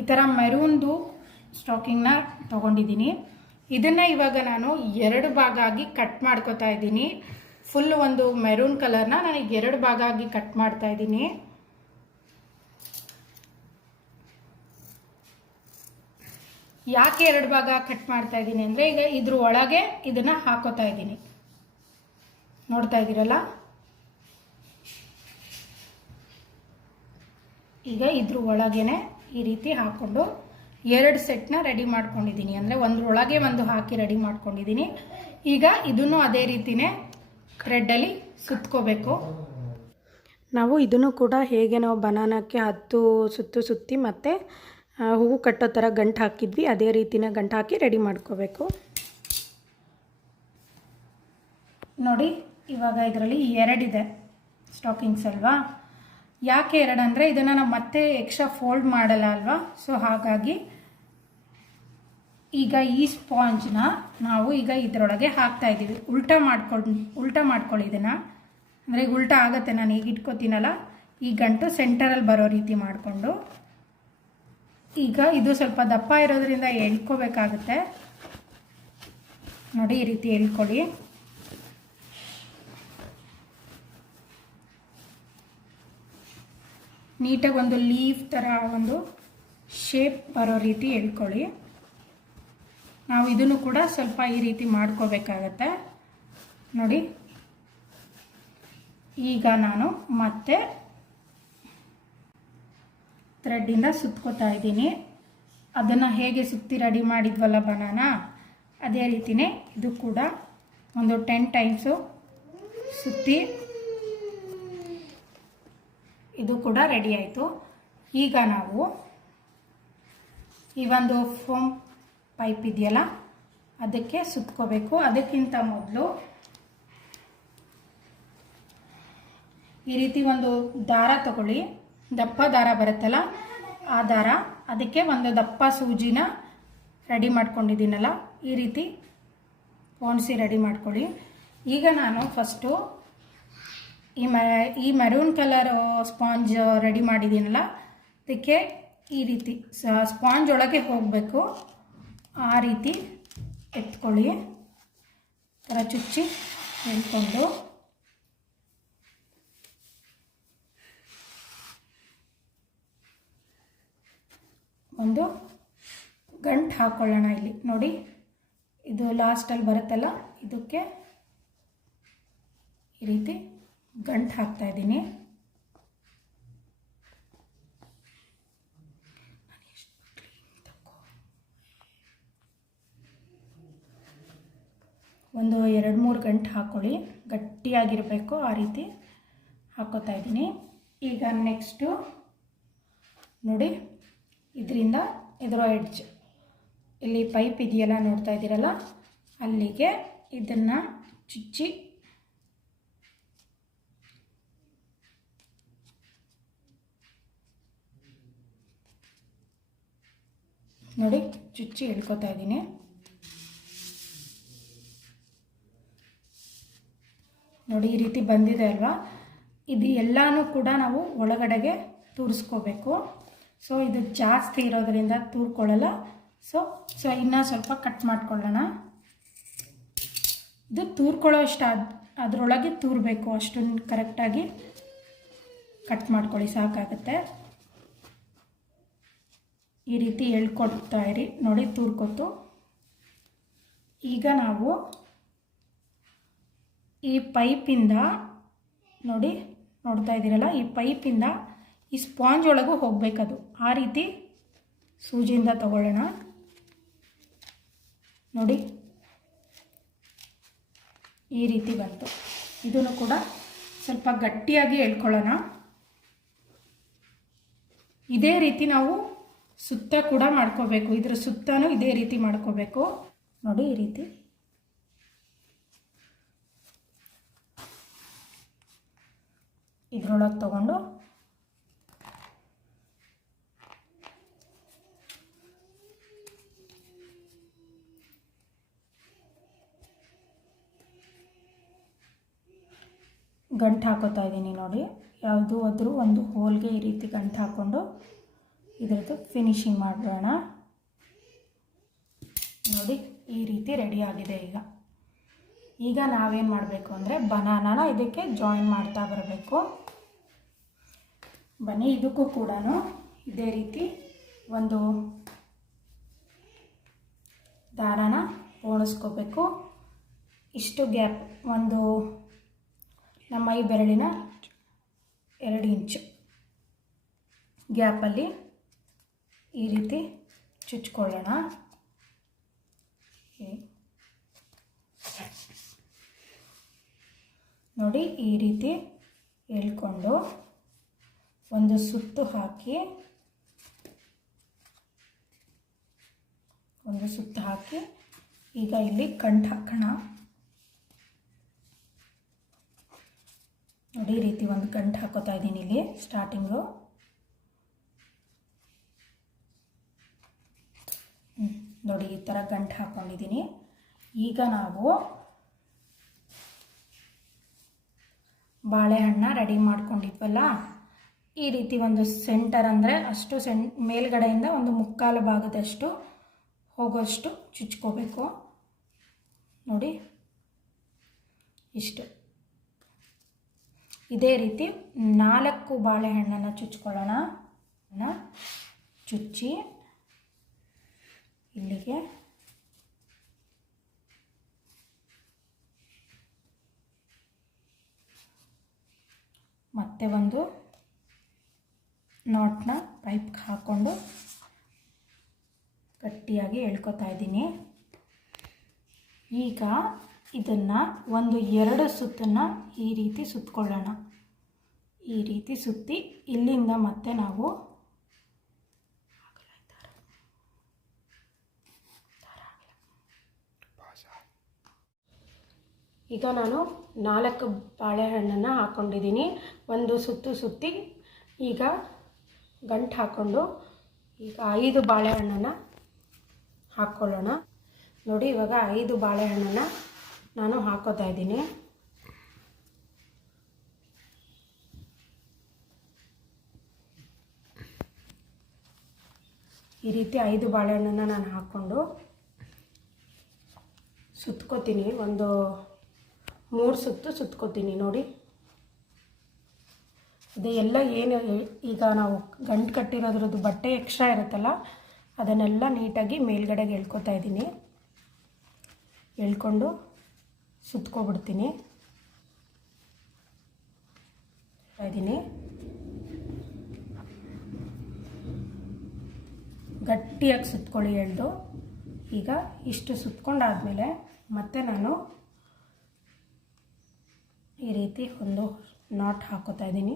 ಈ ಥರ ಮೆರೂನ್ದು ಸ್ಟಾಕಿಂಗ್ನ ತೊಗೊಂಡಿದ್ದೀನಿ. ಇದನ್ನು ಇವಾಗ ನಾನು ಎರಡು ಭಾಗ ಆಗಿ ಕಟ್ ಮಾಡ್ಕೋತಾ ಇದ್ದೀನಿ. ಫುಲ್ ಒಂದು ಮೆರೂನ್ ಕಲರ್ನ ನಾನು ಎರಡು ಭಾಗ ಆಗಿ ಕಟ್ ಮಾಡ್ತಾ ಇದ್ದೀನಿ. ಯಾಕೆ ಎರಡು ಭಾಗ ಕಟ್ ಮಾಡ್ತಾ ಇದ್ದೀನಿ ಅಂದರೆ ಈಗ ಇದ್ರ ಒಳಗೆ ಇದನ್ನು ಹಾಕೋತಾ ಇದ್ದೀನಿ. ನೋಡ್ತಾ ಇದ್ದೀರಲ್ಲ? ಈಗ ಇದ್ರ ಒಳಗೇನೆ ಈ ರೀತಿ ಹಾಕ್ಕೊಂಡು ಎರಡು ಸೆಟ್ನ ರೆಡಿ ಮಾಡ್ಕೊಂಡಿದ್ದೀನಿ. ಅಂದರೆ ಒಂದ್ರೊಳಗೆ ಒಂದು ಹಾಕಿ ರೆಡಿ ಮಾಡ್ಕೊಂಡಿದ್ದೀನಿ. ಈಗ ಇದನ್ನು ಅದೇ ರೀತಿನೇ ಥ್ರೆಡ್ಡಲ್ಲಿ ಸುತ್ಕೋಬೇಕು. ನಾವು ಇದನ್ನು ಕೂಡ ಹೇಗೆ ನಾವು ಬನಾನಕ್ಕೆ ಹತ್ತು ಸುತ್ತು ಸುತ್ತಿ ಮತ್ತು ಹೂವು ಕಟ್ಟೋ ಥರ ಗಂಟು ಹಾಕಿದ್ವಿ. ಅದೇ ರೀತಿನ ಗಂಟು ಹಾಕಿ ರೆಡಿ ಮಾಡ್ಕೋಬೇಕು. ನೋಡಿ, ಇವಾಗ ಇದರಲ್ಲಿ ಎರಡಿದೆ ಸ್ಟಾಕಿಂಗ್ಸ್ ಅಲ್ವಾ? ಯಾಕೆ ಎರಡು ಅಂದರೆ ಇದನ್ನು ನಾವು ಮತ್ತೆ ಎಕ್ಸ್ಟ್ರಾ ಫೋಲ್ಡ್ ಮಾಡಲ್ಲ ಅಲ್ವಾ? ಸೊ ಹಾಗಾಗಿ ಈಗ ಈ ಸ್ಪಾಂಜ್ನ ನಾವು ಈಗ ಇದರೊಳಗೆ ಹಾಕ್ತಾ ಇದ್ದೀವಿ. ಉಲ್ಟಾ ಮಾಡ್ಕೊಂಡು ಉಲ್ಟಾ ಮಾಡ್ಕೊಳ್ಳಿ ಇದನ್ನು. ಅಂದರೆ ಈಗ ಉಲ್ಟಾ ಆಗುತ್ತೆ. ನಾನು ಈಗ ಇಟ್ಕೋತೀನಲ್ಲ. ಈ ಗಂಟು ಸೆಂಟರಲ್ಲಿ ಬರೋ ರೀತಿ ಮಾಡಿಕೊಂಡು. ಈಗ ಇದು ಸ್ವಲ್ಪ ದಪ್ಪ ಇರೋದ್ರಿಂದ ಎಳ್ಕೋಬೇಕಾಗುತ್ತೆ. ನೋಡಿ, ಈ ರೀತಿ ಎಳ್ಕೊಳ್ಳಿ ನೀಟಾಗಿ ಒಂದು ಲೀಫ್ ಥರ ಒಂದು ಶೇಪ್ ಬರೋ ರೀತಿ ಎಳ್ಕೊಳ್ಳಿ ನಾವು ಇದನ್ನು ಕೂಡ ಸ್ವಲ್ಪ ಈ ರೀತಿ ಮಾಡ್ಕೋಬೇಕಾಗತ್ತೆ. ನೋಡಿ, ಈಗ ನಾನು ಮತ್ತೆ ಥ್ರೆಡ್ಡಿಂದ ಸುತ್ಕೋತಾ ಇದ್ದೀನಿ. ಅದನ್ನು ಹೇಗೆ ಸುತ್ತಿ ರೆಡಿ ಮಾಡಿದ್ವಲ್ಲ ಬನಾನ? ಅದೇ ರೀತಿಯೇ ಇದು ಕೂಡ ಒಂದು ಟೆನ್ ಟೈಮ್ಸು ಸುತ್ತಿ ಇದು ಕೂಡ ರೆಡಿ ಆಯಿತು. ಈಗ ನಾವು ಈ ಒಂದು ಫೋಮ್ ಪೈಪ್ ಇದೆಯಲ್ಲ, ಅದಕ್ಕೆ ಸುತ್ಕೋಬೇಕು. ಅದಕ್ಕಿಂತ ಮೊದಲು ಈ ರೀತಿ ಒಂದು ದಾರ ತಗೊಳ್ಳಿ. ದಪ್ಪ ದಾರ ಬರುತ್ತಲ್ಲ, ಆ ದಾರ ಅದಕ್ಕೆ ಒಂದು ದಪ್ಪ ಸೂಜಿನ ರೆಡಿ ಮಾಡ್ಕೊಂಡಿದ್ದೀನಲ್ಲ, ಈ ರೀತಿ ಪೋಣಿಸಿ ರೆಡಿ ಮಾಡ್ಕೊಳ್ಳಿ. ಈಗ ನಾನು ಫಸ್ಟು ಈ ಮ, ಈ ಮೆರೂನ್ ಕಲರ್ ಸ್ಪಾಂಜ್ ರೆಡಿ ಮಾಡಿದ್ದೀನಲ್ಲ, ಅದಕ್ಕೆ ಈ ರೀತಿ ಸ್ಪಾಂಜ್ ಒಳಗೆ ಹೋಗಬೇಕು. ಆ ರೀತಿ ಎತ್ಕೊಳ್ಳಿ. ಥರ ಚುಚ್ಚಿ ಎಳ್ಕೊಂಡು ಒಂದು ಗಂಟು ಹಾಕ್ಕೊಳ್ಳೋಣ ಇಲ್ಲಿ. ನೋಡಿ, ಇದು ಲಾಸ್ಟಲ್ಲಿ ಬರುತ್ತಲ್ಲ, ಇದಕ್ಕೆ ಈ ರೀತಿ ಗಂಟು ಹಾಕ್ತಾ ಇದ್ದೀನಿ. ಒಂದು ಎರಡು ಮೂರು ಗಂಟೆ ಹಾಕ್ಕೊಳ್ಳಿ ಗಟ್ಟಿಯಾಗಿರಬೇಕು, ಆ ರೀತಿ ಹಾಕೋತಾ ಇದ್ದೀನಿ. ಈಗ ನೆಕ್ಸ್ಟು ನೋಡಿ ಇದರಿಂದ ಇದರ ಎಡ್ಜ್ ಇಲ್ಲಿ ಪೈಪ್ ಇದೆಯಲ್ಲ ನೋಡ್ತಾ ಇದ್ದೀರಲ್ಲ? ಅಲ್ಲಿಗೆ ಇದನ್ನು ಚುಚ್ಚಿ ನೋಡಿ, ಚುಚ್ಚಿ ಇಳ್ಕೊತಾ ಇದ್ದೀನಿ. ನೋಡಿ, ಈ ರೀತಿ ಬಂದಿದೆ ಅಲ್ವಾ? ಇದು ಎಲ್ಲನೂ ಕೂಡ ನಾವು ಒಳಗಡೆಗೆ ತೂರಿಸ್ಕೋಬೇಕು. ಸೊ ಇದು ಜಾಸ್ತಿ ಇರೋದರಿಂದ ತೂರ್ಕೊಳ್ಳಲ್ಲ. ಸೊ ಸೊ ಇನ್ನೂ ಸ್ವಲ್ಪ ಕಟ್ ಮಾಡ್ಕೊಳ್ಳೋಣ. ಇದು ತೂರ್ಕೊಳ್ಳೋ ಅಷ್ಟು ಅದು, ಅದರೊಳಗೆ ತೂರಬೇಕು ಅಷ್ಟೊಂದು ಕರೆಕ್ಟಾಗಿ ಕಟ್ ಮಾಡ್ಕೊಳ್ಳಿ, ಸಾಕಾಗುತ್ತೆ. ಈ ರೀತಿ ಹೇಳ್ಕೊಡ್ತಾ ಇರಿ. ನೋಡಿ ತೂರ್ಕೊತು ಈಗ ನಾವು ಈ ಪೈಪಿಂದ ನೋಡಿ, ನೋಡ್ತಾ ಇದ್ದೀರಲ್ಲ, ಈ ಪೈಪಿಂದ ಈ ಸ್ಪಾಂಜ್ ಒಳಗೂ ಹೋಗಬೇಕದು. ಆ ರೀತಿ ಸೂಜಿಯಿಂದ ತಗೊಳ್ಳೋಣ. ನೋಡಿ. ಈ ರೀತಿ ಬಂತು. ಇದನ್ನು ಕೂಡ ಸ್ವಲ್ಪ ಗಟ್ಟಿಯಾಗಿ ಎಳ್ಕೊಳ್ಳೋಣ ಇದೇ ರೀತಿ ನಾವು ಸುತ್ತ ಕೂಡ ಮಾಡ್ಕೋಬೇಕು. ಇದರ ಸುತ್ತನೂ ಇದೇ ರೀತಿ ಮಾಡ್ಕೋಬೇಕು. ನೋಡಿ ಈ ರೀತಿ. ಇದ್ರೊಳಗೆ ತಗೊಂಡು ಗಂಟು ಹಾಕೋತಾ ಇದ್ದೀನಿ ನೋಡಿ. ಯಾವುದು ಆದರೂ ಒಂದು ಹೋಲ್ಗೆ ಈ ರೀತಿ ಗಂಟು ಹಾಕ್ಕೊಂಡು ಇದರದ್ದು ಫಿನಿಶಿಂಗ್ ಮಾಡೋಣ. ನೋಡಿ, ಈ ರೀತಿ ರೆಡಿ ಆಗಿದೆ ಈಗ. ಈಗ ನಾವೇನು ಮಾಡಬೇಕು ಅಂದರೆ ಬನಾನಾನ ಇದಕ್ಕೆ ಜಾಯಿನ್ ಮಾಡ್ತಾ ಬರಬೇಕು. ಬನ್ನಿ, ಇದಕ್ಕೂ ಕೂಡ ಇದೇ ರೀತಿ ಒಂದು ದಾರಾನ ಪೋಣಿಸ್ಕೋಬೇಕು ಇಷ್ಟು ಗ್ಯಾಪ್, ಒಂದು ನಮ್ಮ ಈ ಬೆರಳಿನ ಎರಡು ಇಂಚು ಗ್ಯಾಪಲ್ಲಿ ಈ ರೀತಿ ಚುಚ್ಕೊಳ್ಳೋಣ. ನೋಡಿ ಈ ರೀತಿ ಎಳ್ಕೊಂಡು ಒಂದು ಸುತ್ತು ಹಾಕಿ, ಒಂದು ಸುತ್ತು ಹಾಕಿ ಈಗ ಇಲ್ಲಿ ಕಂಠ ಹಾಕೋಣ ನೋಡಿ ಈ ರೀತಿ ಒಂದು ಗಂಟು ಹಾಕೋತಾ ಇದ್ದೀನಿ ಇಲ್ಲಿ ಸ್ಟಾರ್ಟಿಂಗು ನೋಡಿ ಈ ಥರ ಗಂಟು ಹಾಕ್ಕೊಂಡಿದ್ದೀನಿ ಈಗ ನಾವು ಬಾಳೆಹಣ್ಣ ರೆಡಿ ಮಾಡ್ಕೊಂಡಿದ್ವಲ್ಲ, ಈ ರೀತಿ ಒಂದು ಸೆಂಟರ್ ಅಂದರೆ ಅಷ್ಟು ಸೆಂ ಮೇಲ್ಗಡೆಯಿಂದ ಒಂದು ಮುಕ್ಕಾಲು ಭಾಗದಷ್ಟು ಹೋಗೋಷ್ಟು ಚುಚ್ಕೋಬೇಕು. ನೋಡಿ, ಇಷ್ಟು. ಇದೇ ರೀತಿ ನಾಲ್ಕು ಬಾಳೆಹಣ್ಣನ್ನು ಚುಚ್ಕೊಳ್ಳೋಣ. ಚುಚ್ಚಿ ಇಲ್ಲಿಗೆ ಮತ್ತೆ ಒಂದು ನಾಟ್ನ ಪೈಪ್ಗೆ ಹಾಕ್ಕೊಂಡು ಗಟ್ಟಿಯಾಗಿ ಎಳ್ಕೊತಾ ಇದ್ದೀನಿ. ಈಗ ಇದನ್ನು ಒಂದು ಎರಡು ಸುತ್ತನ್ನು ಈ ರೀತಿ ಸುತ್ತಕೊಳ್ಳೋಣ ಈ ರೀತಿ ಸುತ್ತಿ ಇಲ್ಲಿಂದ ಮತ್ತೆ ನಾವು ಈಗ ನಾನು ನಾಲ್ಕು ಬಾಳೆಹಣ್ಣನ್ನು ಹಾಕ್ಕೊಂಡಿದ್ದೀನಿ ಒಂದು ಸುತ್ತು ಸುತ್ತಿ ಈಗ ಗಂಟು ಹಾಕ್ಕೊಂಡು ಈಗ ಐದು ಬಾಳೆಹಣ್ಣನ್ನು ಹಾಕ್ಕೊಳ್ಳೋಣ. ನೋಡಿ ಇವಾಗ ಐದು ಬಾಳೆಹಣ್ಣನ್ನು ನಾನು ಹಾಕೋತಾ ಇದ್ದೀನಿ. ಈ ರೀತಿ ಐದು ಬಾಳೆಹಣ್ಣನ್ನು ನಾನು ಹಾಕ್ಕೊಂಡು ಸುತ್ಕೋತೀನಿ. ಒಂದು ಮೂರು ಸುತ್ತು ಸುತ್ಕೋತೀನಿ ನೋಡಿ. ಇದೆಲ್ಲ ಎಲ್ಲ ಏನು ಈಗ ನಾವು ಗಂಟು ಕಟ್ಟಿರೋದ್ರದ್ದು ಬಟ್ಟೆ ಎಕ್ಸ್ಟ್ರಾ ಇರುತ್ತಲ್ಲ, ಅದನ್ನೆಲ್ಲ ನೀಟಾಗಿ ಮೇಲ್ಗಡೆಗೆ ಎಳ್ಕೊತಾ ಇದ್ದೀನಿ. ಎಳ್ಕೊಂಡು ಸುತ್ಕೊಬಿಡ್ತೀನಿ. ಇದ್ದೀನಿ. ಗಟ್ಟಿಯಾಗಿ ಸುತ್ಕೊಳ್ಳಿ ಎಳ್ದು ಈಗ ಇಷ್ಟು ಸುತ್ಕೊಂಡಾದಮೇಲೆ ಮತ್ತೆ ನಾನು ಈ ರೀತಿ ಒಂದು ನಾಟ್ ಹಾಕೋತಾ ಇದ್ದೀನಿ.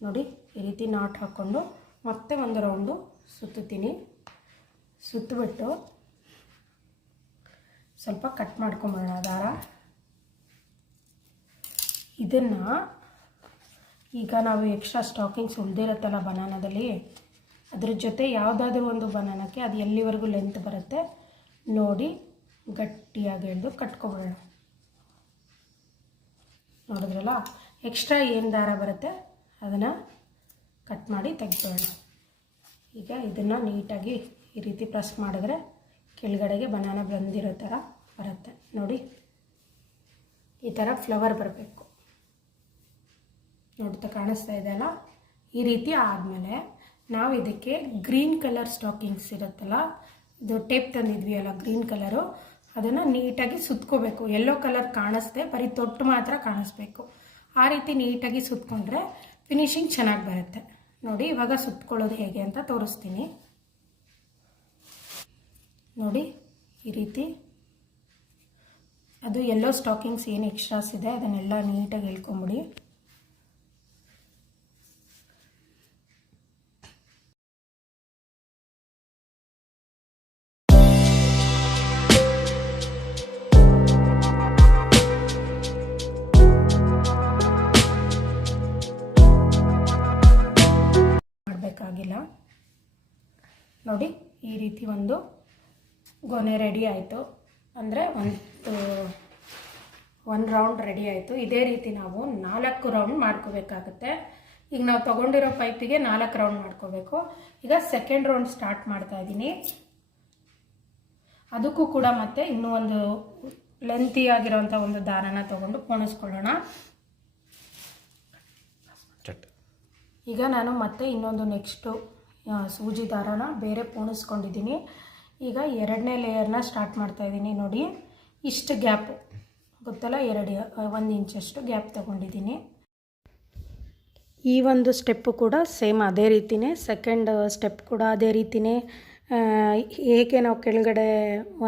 ನೋಡಿ, ಈ ರೀತಿ ನಾಟ್ ಹಾಕ್ಕೊಂಡು ಮತ್ತೆ ಒಂದು ರೌಂಡು ಸುತ್ತುತ್ತೀನಿ. ಸುತ್ತಿಬಿಟ್ಟು ಸ್ವಲ್ಪ ಕಟ್ ಮಾಡ್ಕೊಂಬೋಣ ದಾರ. ಇದನ್ನು ಈಗ ನಾವು ಎಕ್ಸ್ಟ್ರಾ ಸ್ಟಾಕಿಂಗ್ಸ್ ಉಳಿದಿರುತ್ತಲ್ಲ ಬನಾನದಲ್ಲಿ ಅದ್ರ ಜೊತೆ ಯಾವುದಾದ್ರೂ ಒಂದು ಬನಾನಕ್ಕೆ ಅದು ಎಲ್ಲಿವರೆಗೂ ಲೆಂತ್ ಬರುತ್ತೆ ನೋಡಿ ಗಟ್ಟಿಯಾಗಿ ಎಳೆದು ಕಟ್ಕೊಬಿಡೋಣ ನೋಡಿದ್ರಲ್ಲ ಎಕ್ಸ್ಟ್ರಾ ಏನು ದಾರ ಬರುತ್ತೆ? ಅದನ್ನು ಕಟ್ ಮಾಡಿ ತೆಗ್ದೋಣ ಈಗ ಇದನ್ನು ನೀಟಾಗಿ ಈ ರೀತಿ ಪ್ರೆಸ್ ಮಾಡಿದ್ರೆ ಕೆಳಗಡೆಗೆ ಬನಾನ ಬಂದಿರೋ ಥರ ಬರುತ್ತೆ. ನೋಡಿ, ಈ ಥರ ಫ್ಲವರ್ ಬರಬೇಕು. ನೋಡ್ತಾ ಕಾಣಿಸ್ತಾ ಇದೆ ಅಲ್ಲ? ಈ ರೀತಿ ಆದಮೇಲೆ ನಾವು ಇದಕ್ಕೆ ಗ್ರೀನ್ ಕಲರ್ ಸ್ಟಾಕಿಂಗ್ಸ್ ಇರುತ್ತಲ್ಲ, ಇದು ಟೇಪ್ ತಂದಿದ್ವಿ ಅಲ್ಲ ಗ್ರೀನ್ ಕಲರು ಅದನ್ನು ನೀಟಾಗಿ ಸುತ್ಕೋಬೇಕು. ಎಲ್ಲೋ ಕಲರ್ ಕಾಣಿಸ್ದೆ, ಬರೀ ತೊಟ್ಟು ಮಾತ್ರ ಕಾಣಿಸ್ಬೇಕು. ಆ ರೀತಿ ನೀಟಾಗಿ ಸುತ್ಕೊಂಡ್ರೆ ಫಿನಿಶಿಂಗ್ ಚೆನ್ನಾಗಿ ಬರುತ್ತೆ. ನೋಡಿ, ಇವಾಗ ಸುತ್ಕೊಳ್ಳೋದು ಹೇಗೆ ಅಂತ ತೋರಿಸ್ತೀನಿ. ನೋಡಿ, ಈ ರೀತಿ. ಅದು ಎಲ್ಲೋ ಸ್ಟಾಕಿಂಗ್ಸ್ ಏನು ಎಕ್ಸ್ಟ್ರಾಸ್ ಇದೆ, ಅದನ್ನೆಲ್ಲ ನೀಟಾಗಿ ಹೇಳ್ಕೊಂಬಿಡಿ. ಗೊನೆ ರೆಡಿ ಆಯಿತು. ಅಂದರೆ ಒಂದು ಒಂದು ರೌಂಡ್ ರೆಡಿ ಆಯಿತು. ಇದೇ ರೀತಿ ನಾವು ನಾಲ್ಕು ರೌಂಡ್ ಮಾಡ್ಕೋಬೇಕಾಗತ್ತೆ. ಈಗ ನಾವು ತೊಗೊಂಡಿರೋ ಪೈಪಿಗೆ ನಾಲ್ಕು ರೌಂಡ್ ಮಾಡ್ಕೋಬೇಕು. ಈಗ ಸೆಕೆಂಡ್ ರೌಂಡ್ ಸ್ಟಾರ್ಟ್ ಮಾಡ್ತಾ ಇದ್ದೀನಿ. ಅದಕ್ಕೂ ಕೂಡ ಮತ್ತೆ ಇನ್ನೂ ಒಂದು ಲೆಂತಿ ಆಗಿರೋಂಥ ಒಂದು ದಾರನ ತಗೊಂಡು ಪೋಣಿಸ್ಕೊಳ್ಳೋಣ ಈಗ ನಾನು ಮತ್ತೆ ಇನ್ನೊಂದು ನೆಕ್ಸ್ಟು ಸೂಜಿ ದಾರನ ಬೇರೆ ಪೋಣಿಸ್ಕೊಂಡಿದ್ದೀನಿ. ಈಗ ಎರಡನೇ ಲೇಯರ್ನ ಸ್ಟಾರ್ಟ್ ಮಾಡ್ತಾ ಇದ್ದೀನಿ ನೋಡಿ. ಇಷ್ಟು ಗ್ಯಾಪ್ ಗೊತ್ತಲ್ಲ? ಎರಡು ಒಂದು ಇಂಚಷ್ಟು ಗ್ಯಾಪ್ ತಗೊಂಡಿದ್ದೀನಿ ಈ ಒಂದು ಸ್ಟೆಪ್ಪು ಕೂಡ ಸೇಮ್ ಅದೇ ರೀತಿಯೇ ಸೆಕೆಂಡ್ ಸ್ಟೆಪ್ ಕೂಡ ಅದೇ ರೀತಿಯೇ ಏಕೆ ನಾವು ಕೆಳಗಡೆ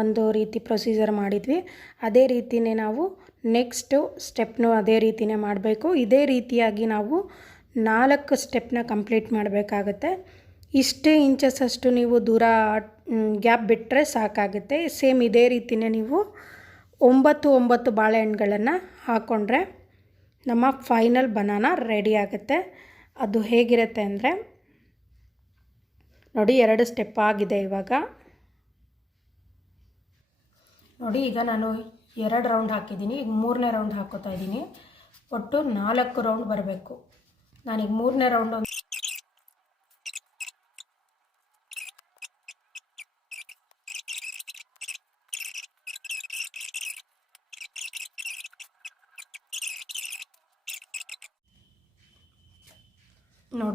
ಒಂದು ರೀತಿ ಪ್ರೊಸೀಜರ್ ಮಾಡಿದ್ವಿ, ಅದೇ ರೀತಿಯೇ ನಾವು ನೆಕ್ಸ್ಟು ಸ್ಟೆಪ್ನು ಅದೇ ರೀತಿಯೇ ಮಾಡಬೇಕು. ಇದೇ ರೀತಿಯಾಗಿ ನಾವು ನಾಲ್ಕು ಸ್ಟೆಪ್ನ ಕಂಪ್ಲೀಟ್ ಮಾಡಬೇಕಾಗತ್ತೆ. ಇಷ್ಟೇ ಇಂಚಸ್ ಅಷ್ಟು ನೀವು ದೂರ ಗ್ಯಾಪ್ ಬಿಟ್ಟರೆ ಸಾಕಾಗುತ್ತೆ. ಸೇಮ್ ಇದೇ ರೀತಿಯೇ ನೀವು ಒಂಬತ್ತು ಒಂಬತ್ತು ಬಾಳೆಹಣ್ಣುಗಳನ್ನು ಹಾಕ್ಕೊಂಡ್ರೆ ನಮ್ಮ ಫೈನಲ್ ಬನಾನ ರೆಡಿ ಆಗುತ್ತೆ. ಅದು ಹೇಗಿರುತ್ತೆ ಅಂದರೆ ನೋಡಿ, ಎರಡು ಸ್ಟೆಪ್ ಆಗಿದೆ ಇವಾಗ. ನೋಡಿ, ಈಗ ನಾನು ಎರಡು ರೌಂಡ್ ಹಾಕಿದ್ದೀನಿ. ಈಗ ಮೂರನೇ ರೌಂಡ್ ಹಾಕೋತಾ ಇದ್ದೀನಿ. ಒಟ್ಟು ನಾಲ್ಕು ರೌಂಡ್ ಬರಬೇಕು. ನಾನೀಗ ಮೂರನೇ ರೌಂಡ್ ಒಂದು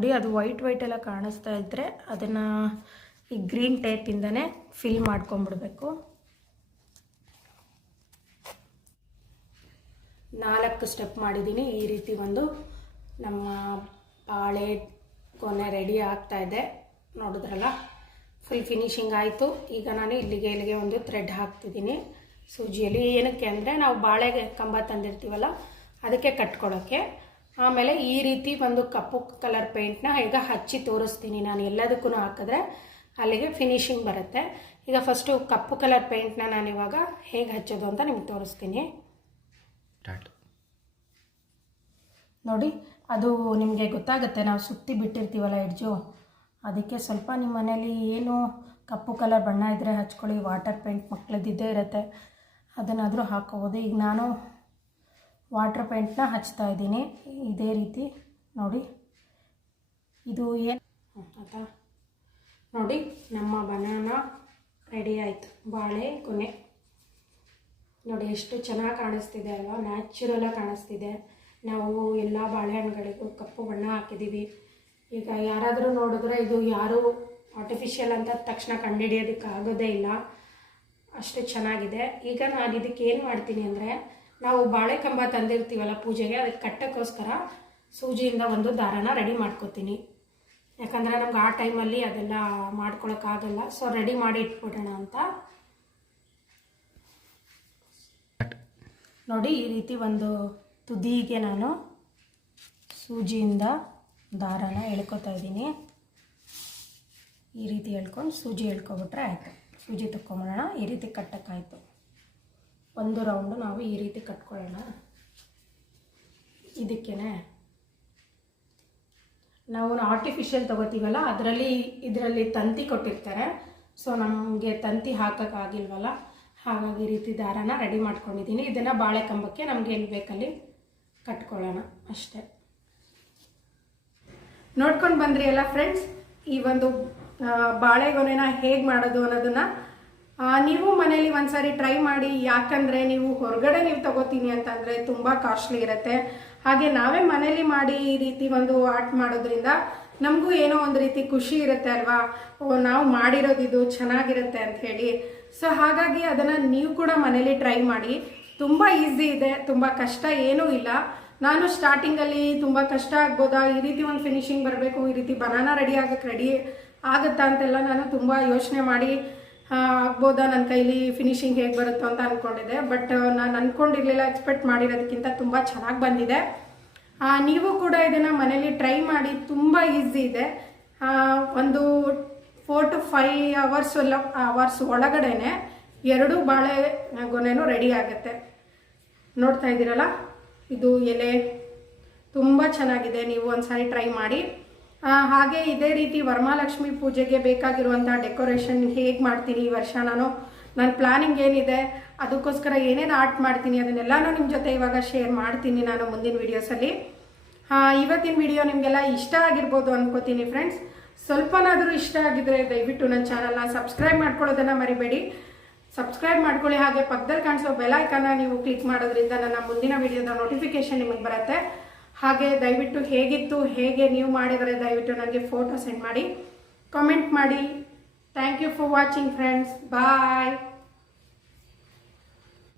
ನೋಡಿ, ಅದು ವೈಟ್ ವೈಟ್ ಎಲ್ಲ ಕಾಣಿಸ್ತಾ ಇದ್ದರೆ ಅದನ್ನು ಈ ಗ್ರೀನ್ ಟೇಪಿಂದನೇ ಫಿಲ್ ಮಾಡ್ಕೊಂಬಿಡ್ಬೇಕು ನಾಲ್ಕು ಸ್ಟೆಪ್ ಮಾಡಿದ್ದೀನಿ ಈ ರೀತಿ ಒಂದು ನಮ್ಮ ಬಾಳೆ ಕೊನೆ ರೆಡಿ ಆಗ್ತಾ ಇದೆ. ನೋಡಿದ್ರಲ್ಲ? ಫುಲ್ ಫಿನಿಶಿಂಗ್ ಆಯಿತು. ಈಗ ನಾನು ಇಲ್ಲಿಗೆ ಇಲ್ಲಿಗೆ ಒಂದು ಥ್ರೆಡ್ ಹಾಕ್ತಿದ್ದೀನಿ ಸೂಜಿಯಲ್ಲಿ ಏನಕ್ಕೆ ಅಂದರೆ ನಾವು ಬಾಳೆಗೆ ಕಂಬ ತಂದಿರ್ತೀವಲ್ಲ, ಅದಕ್ಕೆ ಕಟ್ಕೊಳ್ಳೋಕ್ಕೆ ಆಮೇಲೆ ಈ ರೀತಿ ಒಂದು ಕಪ್ಪು ಕಲರ್ ಪೇಂಟ್ನ ಈಗ ಹಚ್ಚಿ ತೋರಿಸ್ತೀನಿ ನಾನು ಎಲ್ಲದಕ್ಕೂ ಹಾಕಿದ್ರೆ ಅಲ್ಲಿಗೆ ಫಿನಿಶಿಂಗ್ ಬರುತ್ತೆ. ಈಗ ಫಸ್ಟು ಕಪ್ಪು ಕಲರ್ ಪೇಂಟ್ನ ನಾನು ಇವಾಗ ಹೇಗೆ ಹಚ್ಚೋದು ಅಂತ ನಿಮ್ಗೆ ತೋರಿಸ್ತೀನಿ. ನೋಡಿ ಅದು ನಿಮಗೆ ಗೊತ್ತಾಗುತ್ತೆ ನಾವು ಸುತ್ತಿ ಬಿಟ್ಟಿರ್ತೀವಲ್ಲ ಎಡ್ಜು ಅದಕ್ಕೆ ಸ್ವಲ್ಪ ನಿಮ್ಮ ಮನೇಲಿ ಏನು ಕಪ್ಪು ಕಲರ್ ಬಣ್ಣ ಇದ್ದರೆ ಹಚ್ಕೊಳ್ಳಿ ವಾಟರ್ ಪೇಂಟ್ ಮಕ್ಕಳದ್ದಿದ್ದೇ ಇರುತ್ತೆ. ಅದನ್ನಾದರೂ ಹಾಕೋಬೋದು. ಈಗ ನಾನು ವಾಟರ್ ಪೇಂಟ್ನ ಹಚ್ತಾ ಇದ್ದೀನಿ. ಇದೇ ರೀತಿ ನೋಡಿ. ಇದು ಏನು ಆಯ್ತಾ ನೋಡಿ, ನಮ್ಮ ಬನಾನ ರೆಡಿ ಆಯಿತು. ಬಾಳೆ, ಕೊನೆ. ನೋಡಿ, ಎಷ್ಟು ಚೆನ್ನಾಗಿ ಕಾಣಿಸ್ತಿದೆ ಅಲ್ವಾ? ನ್ಯಾಚುರಲಾಗಿ ಕಾಣಿಸ್ತಿದೆ. ನಾವು ಎಲ್ಲ ಬಾಳೆಹಣ್ಣುಗಳಿಗೂ ಕಪ್ಪು ಬಣ್ಣ ಹಾಕಿದ್ದೀವಿ ಈಗ ಯಾರಾದರೂ ನೋಡಿದ್ರೆ ಇದು ಯಾರು ಆರ್ಟಿಫಿಷಿಯಲ್ ಅಂತ ತಕ್ಷಣ ಕಂಡುಹಿಡಿಯೋದಕ್ಕೆ ಆಗೋದೇ ಇಲ್ಲ. ಅಷ್ಟು ಚೆನ್ನಾಗಿದೆ. ಈಗ ನಾನು ಇದಕ್ಕೆ ಏನು ಮಾಡ್ತೀನಿ ಅಂದರೆ ನಾವು ಬಾಳೆ ಕಂಬ ತಂದಿರ್ತೀವಲ್ಲ ಪೂಜೆಗೆ, ಅದಕ್ಕೆ ಕಟ್ಟೋಕ್ಕೋಸ್ಕರ ಸೂಜಿಯಿಂದ ಒಂದು ದಾರನ ರೆಡಿ ಮಾಡ್ಕೋತೀನಿ. ಯಾಕಂದರೆ ನಮ್ಗೆ ಆ ಟೈಮಲ್ಲಿ ಅದೆಲ್ಲ ಮಾಡ್ಕೊಳಕ್ಕಾಗಲ್ಲ ಸೊ ರೆಡಿ ಮಾಡಿ ಇಟ್ಬಿಡೋಣ ಅಂತ. ನೋಡಿ, ಈ ರೀತಿ ಒಂದು ತುದಿಗೆ ನಾನು ಸೂಜಿಯಿಂದ ದಾರನ ಎಳ್ಕೊತಾ ಇದ್ದೀನಿ. ಈ ರೀತಿ ಎಳ್ಕೊಂಡು ಸೂಜಿ ಎಳ್ಕೊಬಿಟ್ರೆ ಆಯಿತು. ಸೂಜಿ ತಕ್ಕೊಂಬಿಡೋಣ. ಈ ರೀತಿ ಕಟ್ಟಕ್ಕಾಯಿತು. ಒಂದು ರೌಂಡು ನಾವು ಈ ರೀತಿ ಕಟ್ಕೊಳ್ಳೋಣ. ಇದಕ್ಕೇನೆ. ನಾವು ಆರ್ಟಿಫಿಷಿಯಲ್ ತಗೋತೀವಲ್ಲ, ಅದರಲ್ಲಿ, ಇದರಲ್ಲಿ ತಂತಿ ಕೊಟ್ಟಿರ್ತಾರೆ. ಸೊ ನಮಗೆ ತಂತಿ ಹಾಕೋಕ್ಕಾಗಿಲ್ವಲ್ಲ ಹಾಗಾಗಿ ಈ ರೀತಿ ದಾರನ ರೆಡಿ ಮಾಡ್ಕೊಂಡಿದ್ದೀನಿ. ಇದನ್ನು ಬಾಳೆ ಕಂಬಕ್ಕೆ ನಮಗೆ ಎಲ್ಲಿ ಬೇಕಲ್ಲಿ ಕಟ್ಕೊಳ್ಳೋಣ ಅಷ್ಟೇ. ನೋಡ್ಕೊಂಡು ಬಂದ್ರಿ ಎಲ್ಲ ಫ್ರೆಂಡ್ಸ್ ಈ ಒಂದು ಬಾಳೆಗೊನೆನ ಹೇಗೆ ಮಾಡೋದು ಅನ್ನೋದನ್ನ ನೀವು ಮನೇಲಿ ಒಂದ್ಸರಿ ಟ್ರೈ ಮಾಡಿ, ಯಾಕಂದ್ರೆ ನೀವು ಹೊರಗಡೆ ನೀವು ತಗೋತೀನಿ ಅಂತಂದ್ರೆ ತುಂಬಾ ಕಾಸ್ಟ್ಲಿ ಇರುತ್ತೆ. ಹಾಗೆ ನಾವೇ ಮನೇಲಿ ಮಾಡಿ ಈ ರೀತಿ ಒಂದು ಆರ್ಟ್ ಮಾಡೋದ್ರಿಂದ ನಮಗೂ ಏನೋ ಒಂದು ರೀತಿ ಖುಷಿ ಇರುತ್ತೆ ಅಲ್ವಾ? ಓ, ನಾವು ಮಾಡಿರೋದು ಇದು ಚೆನ್ನಾಗಿರುತ್ತೆ ಅಂತ ಹೇಳಿ. ಸೊ ಹಾಗಾಗಿ ಅದನ್ನು ನೀವು ಕೂಡ ಮನೇಲಿ ಟ್ರೈ ಮಾಡಿ. ತುಂಬ ಈಸಿ ಇದೆ, ತುಂಬ ಕಷ್ಟ ಏನೂ ಇಲ್ಲ. ನಾನು ಸ್ಟಾರ್ಟಿಂಗಲ್ಲಿ ತುಂಬ ಕಷ್ಟ ಆಗ್ಬೋದಾ? ಈ ರೀತಿ ಒಂದು ಫಿನಿಶಿಂಗ್ ಬರಬೇಕು, ಈ ರೀತಿ ಬನಾನಾ ರೆಡಿ ಆಗಕ್ಕೆ ರೆಡಿ ಆಗುತ್ತಾ ಅಂತೆಲ್ಲ ನಾನು ತುಂಬ ಯೋಚನೆ ಮಾಡಿ. ಆಗ್ಬೋದಾ? ನನ್ನ ಕೈಲಿ ಫಿನಿಶಿಂಗ್ ಹೇಗೆ ಬರುತ್ತೋ ಅಂತ ಅಂದ್ಕೊಂಡಿದ್ದೆ ಬಟ್ ನಾನು ಅಂದ್ಕೊಂಡಿರಲಿಲ್ಲ ಎಕ್ಸ್ಪೆಕ್ಟ್ ಮಾಡಿರೋದಕ್ಕಿಂತ ತುಂಬ ಚೆನ್ನಾಗಿ ಬಂದಿದೆ. ನೀವು ಕೂಡ ಇದನ್ನು ಮನೇಲಿ ಟ್ರೈ ಮಾಡಿ, ತುಂಬ ಈಸಿ ಇದೆ. ಒಂದು ಫೋರ್ ಟು ಫೈವ್ ಅವರ್ಸ್ ಎಲ್ಲ ಅವರ್ಸ್ ಒಳಗಡೆನೆ ಎರಡು ಬಾಳೆ ಗೊನೆನೂ ರೆಡಿ ಆಗುತ್ತೆ. ನೋಡ್ತಾ ಇದ್ದೀರಲ್ಲ? ಇದು ಎಲೆ. ತುಂಬ ಚೆನ್ನಾಗಿದೆ. ನೀವು ಒಂದ್ಸಾರಿ ಟ್ರೈ ಮಾಡಿ. ಹಾಗೆ ಇದೇ ರೀತಿ ವರಮಹಾಲಕ್ಷ್ಮಿ ಪೂಜೆಗೆ ಬೇಕಾಗಿರುವಂಥ ಡೆಕೋರೇಷನ್ ಹೇಗೆ ಮಾಡ್ತೀನಿ ಈ ವರ್ಷ ನಾನು? ನನ್ನ ಪ್ಲಾನಿಂಗ್ ಏನಿದೆ? ಅದಕ್ಕೋಸ್ಕರ ಏನೇನು ಆರ್ಟ್ ಮಾಡ್ತೀನಿ? ಅದನ್ನೆಲ್ಲನೂ ನಿಮ್ಮ ಜೊತೆ ಇವಾಗ ಶೇರ್ ಮಾಡ್ತೀನಿ ನಾನು ಮುಂದಿನ ವೀಡಿಯೋಸಲ್ಲಿ ಇವತ್ತಿನ ವಿಡಿಯೋ ನಿಮಗೆಲ್ಲ ಇಷ್ಟ ಆಗಿರ್ಬೋದು ಅನ್ಕೋತೀನಿ ಫ್ರೆಂಡ್ಸ್ ಸ್ವಲ್ಪನಾದರೂ ಇಷ್ಟ ಆಗಿದ್ರೆ ದಯವಿಟ್ಟು ನನ್ನ ಚಾನಲ್ನ ಸಬ್ಸ್ಕ್ರೈಬ್ ಮಾಡ್ಕೊಳ್ಳೋದನ್ನು ಮರಿಬೇಡಿ. ಸಬ್ಸ್ಕ್ರೈಬ್ ಮಾಡ್ಕೊಳ್ಳಿ, ಹಾಗೆ ಪಕ್ಕದಲ್ಲಿ ಕಾಣಿಸೋ ಬೆಲ್ ಐಕನ್ನ ನೀವು ಕ್ಲಿಕ್ ಮಾಡೋದ್ರಿಂದ ನನ್ನ ಮುಂದಿನ ವಿಡಿಯೋದ ನೋಟಿಫಿಕೇಶನ್ ನಿಮಗೆ ಬರುತ್ತೆ. ಹಾಗೆ ದಯವಿಟ್ಟು ಹೇಗಿತ್ತು, ಹೇಗೆ ನೀವು ಮಾಡಿದರೆ ದಯವಿಟ್ಟು ನನಗೆ ಫೋಟೋ ಸೆಂಡ್ ಮಾಡಿ ಕಾಮೆಂಟ್ ಮಾಡಿ. Thank you for watching friends bye